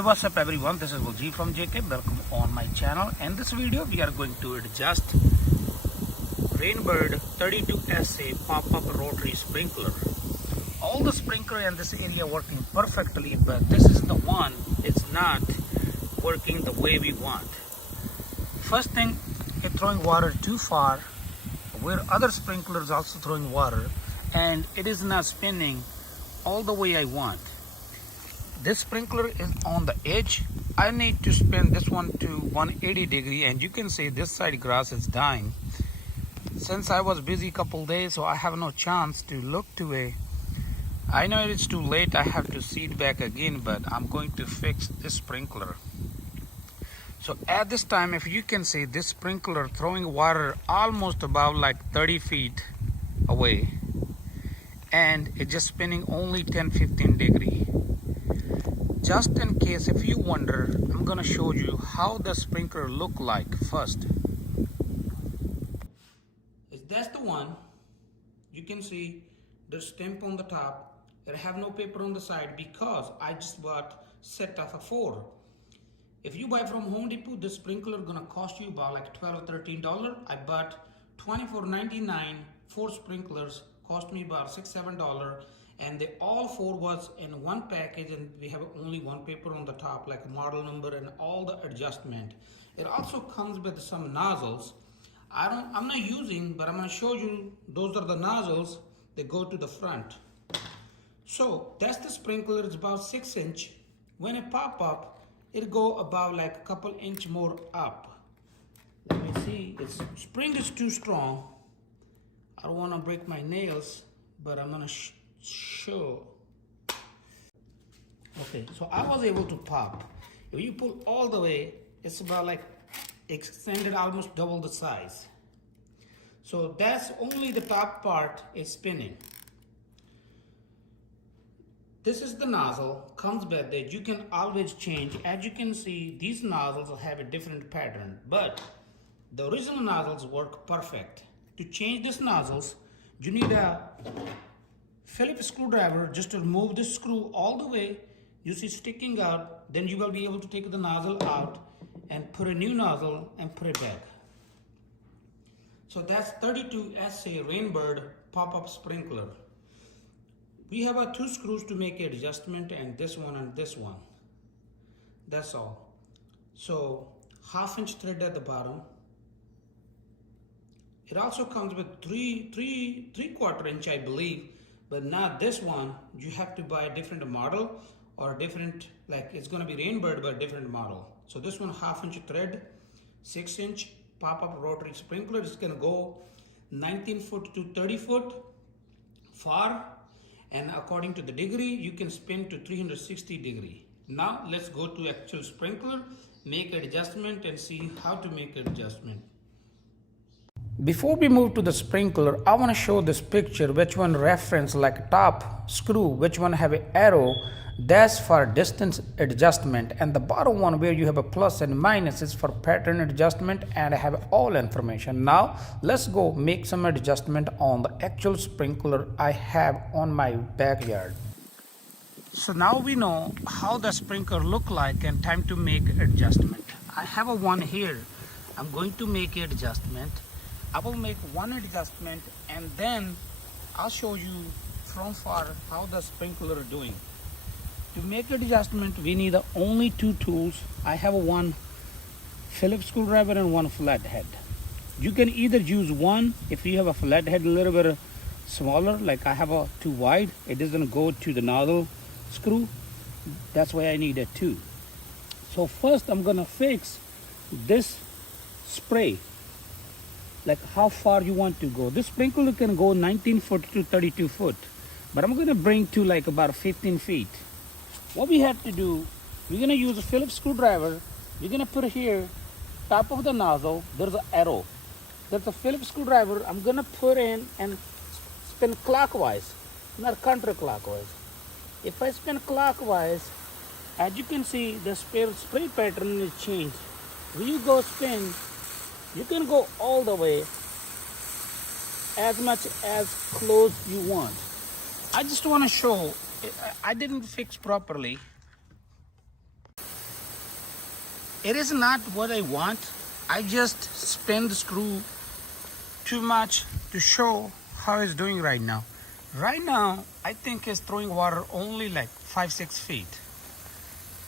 Hey, what's up everyone, this is Baljit from JK. Welcome on my channel. In this video we are going to adjust Rainbird 32SA pop-up rotary sprinkler. All the sprinkler in this area working perfectly, but this is the one, it's not working the way we want. First thing, it's throwing water too far where other sprinklers also throwing water, and it is not spinning all the way I want. This sprinkler is on the edge. I need to spin this one to 180 degree, and you can see this side grass is dying. Since I was busy couple days, so I have no chance to look to a. I know it's too late, I have to seed back again, but I'm going to fix this sprinkler. So at this time, if you can see, this sprinkler throwing water almost about like 30 feet away, and it's just spinning only 10-15 degree. Just in case if you wonder, I'm gonna show you how the sprinkler look like first. That's the one. You can see the stamp on the top. It have no paper on the side because I just bought set of 4. If you buy from Home Depot, this sprinkler gonna cost you about like $12 or $13. I bought $24.99. 4 sprinklers cost me about $6-7. And they all 4 was in one package, and we have only one paper on the top, like model number and all the adjustment. It also comes with some nozzles. I'm not using, but I'm going to show you. Those are the nozzles. They go to the front. So that's the sprinkler. It's about 6 inch. When it pop up, it go about like a couple inch more up. Let me see. Its spring is too strong. I don't want to break my nails, but I'm going to show. Okay, so I was able to pop. If you pull all the way, it's about like extended almost double the size. So that's only the top part is spinning. This is the nozzle, comes with it. You can always change. As you can see, these nozzles have a different pattern, but the original nozzles work perfect. To change these nozzles, you need a Phillips screwdriver just to remove this screw all the way. You see sticking out, then you will be able to take the nozzle out and put a new nozzle and put it back. So that's 32SA Rainbird pop-up sprinkler. We have 2 screws to make an adjustment, and this one and this one. That's all. So 1/2 inch thread at the bottom. It also comes with 3/4 inch, I believe. But not this one. You have to buy a different model or different, like it's gonna be Rainbird but different model. So this one 1/2 inch thread, 6 inch pop-up rotary sprinkler. It's gonna go 19 foot to 30 foot far, and according to the degree, you can spin to 360 degree. Now let's go to actual sprinkler, make an adjustment and see how to make an adjustment. Before we move to the sprinkler, I want to show this picture which one reference like top screw, which one have an arrow, that's for distance adjustment, and the bottom one where you have a plus and minus is for pattern adjustment, and I have all information. Now let's go make some adjustment on the actual sprinkler I have on my backyard. So now we know how the sprinkler look like and time to make adjustment. I have a one here. I'm going to make an adjustment. I will make one adjustment and then I'll show you from far how the sprinkler are doing. To make adjustment, we need only 2 tools. I have one Phillips screwdriver and one flathead. You can either use one if you have a flathead a little bit smaller, like I have a too wide, it doesn't go to the nozzle screw. That's why I need a 2. So first I'm gonna fix this spray, like how far you want to go. This sprinkler can go 19 foot to 32 foot, but I'm gonna bring to like about 15 feet. What we have to do, we're gonna use a Phillips screwdriver. We're gonna put here, top of the nozzle, there's an arrow. There's a Phillips screwdriver. I'm gonna put in and spin clockwise, not counterclockwise. If I spin clockwise, as you can see, the spray pattern is changed. When you go spin, you can go all the way as much as close you want. I just want to show, I didn't fix properly. it is not what I want. I just spin the screw too much to show how it's doing right now. Right now, I think it's throwing water only like 5-6 feet.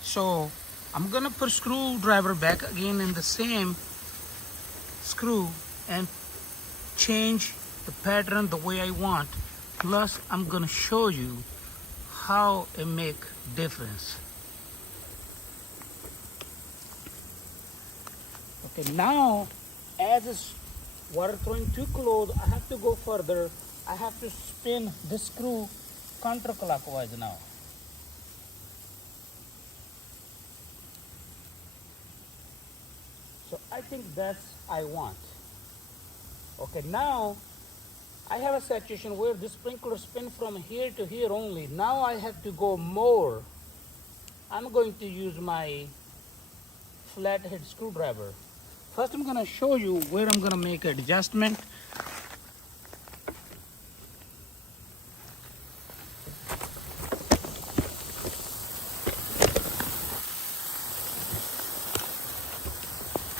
So I'm gonna put screwdriver back again in the same screw and change the pattern the way I want. Plus, I'm gonna show you how it make difference. Okay, now as it's water throwing too close, I have to go further. I have to spin this screw counterclockwise now. So I think that's I want. Okay, now I have a situation where the sprinkler spin from here to here only. Now I have to go more. I'm going to use my flathead screwdriver. First I'm going to show you where I'm going to make an adjustment.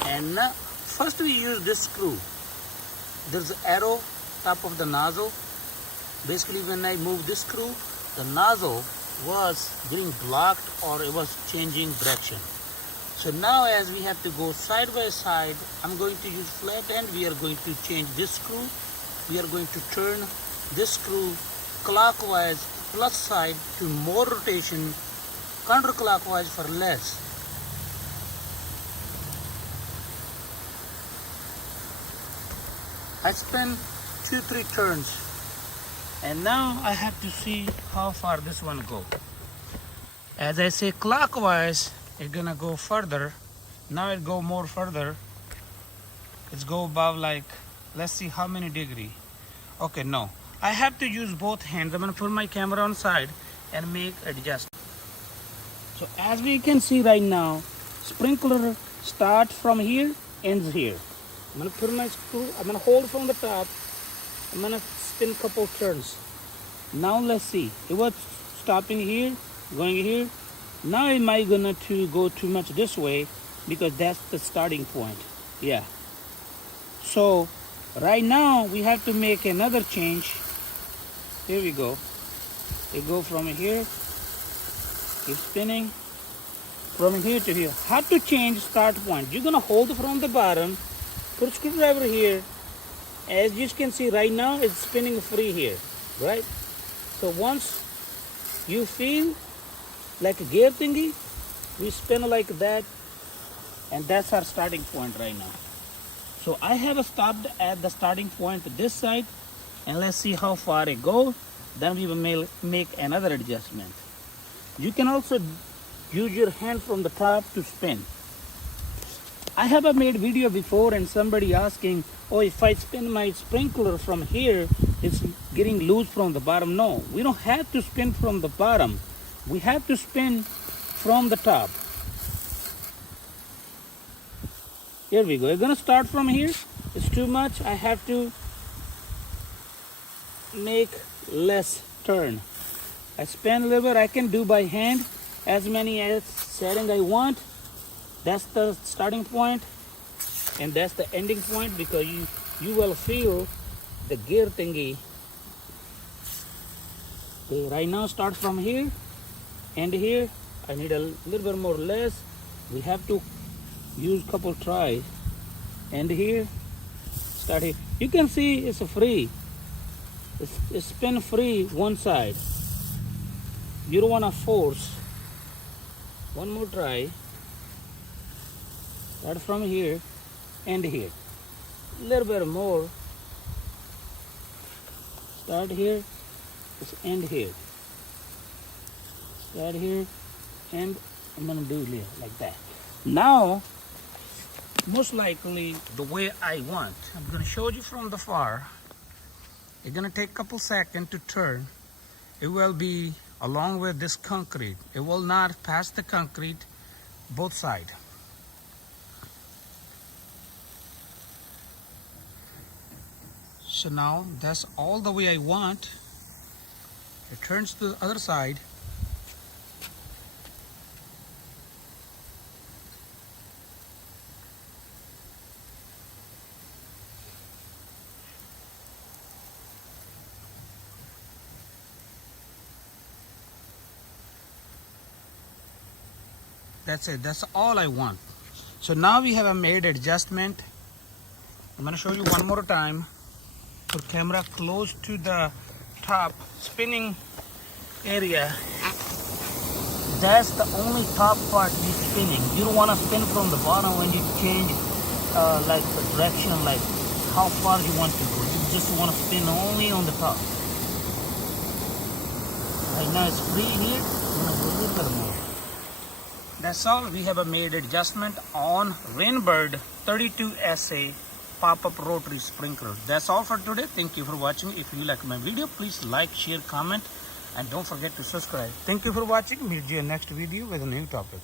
And first we use this screw. There's an arrow top of the nozzle. Basically when I move this screw, the nozzle was getting blocked or it was changing direction. So now as we have to go side by side, I'm going to use flat end. We are going to change this screw. We are going to turn this screw clockwise plus side to more rotation, counterclockwise for less. I spin 2-3 turns and now I have to see how far this one goes. As I say clockwise, it's gonna go further. Now it go more further. It's go above like, let's see how many degree. Okay, no. I have to use both hands. I'm gonna put my camera on side and make adjustment. So as we can see right now, sprinkler starts from here, ends here. I'm gonna put my screw, I'm gonna hold from the top. I'm gonna spin a couple turns. Now let's see. It was stopping here, going here. Now am I gonna to go too much this way because that's the starting point. Yeah. So right now we have to make another change. Here we go. It go from here, keep spinning from here to here. How to change start point? You're gonna hold from the bottom, put screwdriver here. As you can see right now, it's spinning free here, right? So once you feel like a gear thingy, we spin like that, and that's our starting point right now. So I have stopped at the starting point this side, and let's see how far it goes. Then we will make another adjustment. You can also use your hand from the top to spin. I have made video before and somebody asking, oh, if I spin my sprinkler from here, it's getting loose from the bottom. No, we don't have to spin from the bottom. We have to spin from the top. Here we go. We're gonna start from here. It's too much. I have to make less turn. I spin a little bit. I can do by hand as many as setting I want. That's the starting point and that's the ending point, because you will feel the gear thingy. Okay, right now start from here, end here. I need a little bit more less. We have to use couple tries. End here, start here. You can see it's free. It's spin free one side. You don't want to force. One more try. Start from here, end here. A little bit more. Start here, just end here. Start here, and I'm gonna do it like that. Now, most likely the way I want, I'm gonna show you from the far. It's gonna take a couple seconds to turn. It will be along with this concrete. It will not pass the concrete both sides. So now that's all the way I want. It turns to the other side. That's it. That's all I want. So now we have a made adjustment. I'm going to show you one more time. Put camera close to the top spinning area. That's the only top part you're spinning. You don't want to spin from the bottom when you change like the direction, like how far you want to go. You just want to spin only on the top. Right now it's free here. I'm going to go a little bit more. That's all. We have a made adjustment on Rainbird 32 SA pop-up rotary sprinkler. That's all for today. Thank you for watching. If you like my video, please like, share, comment, and don't forget to subscribe. Thank you for watching. Meet you in next video with a new topic.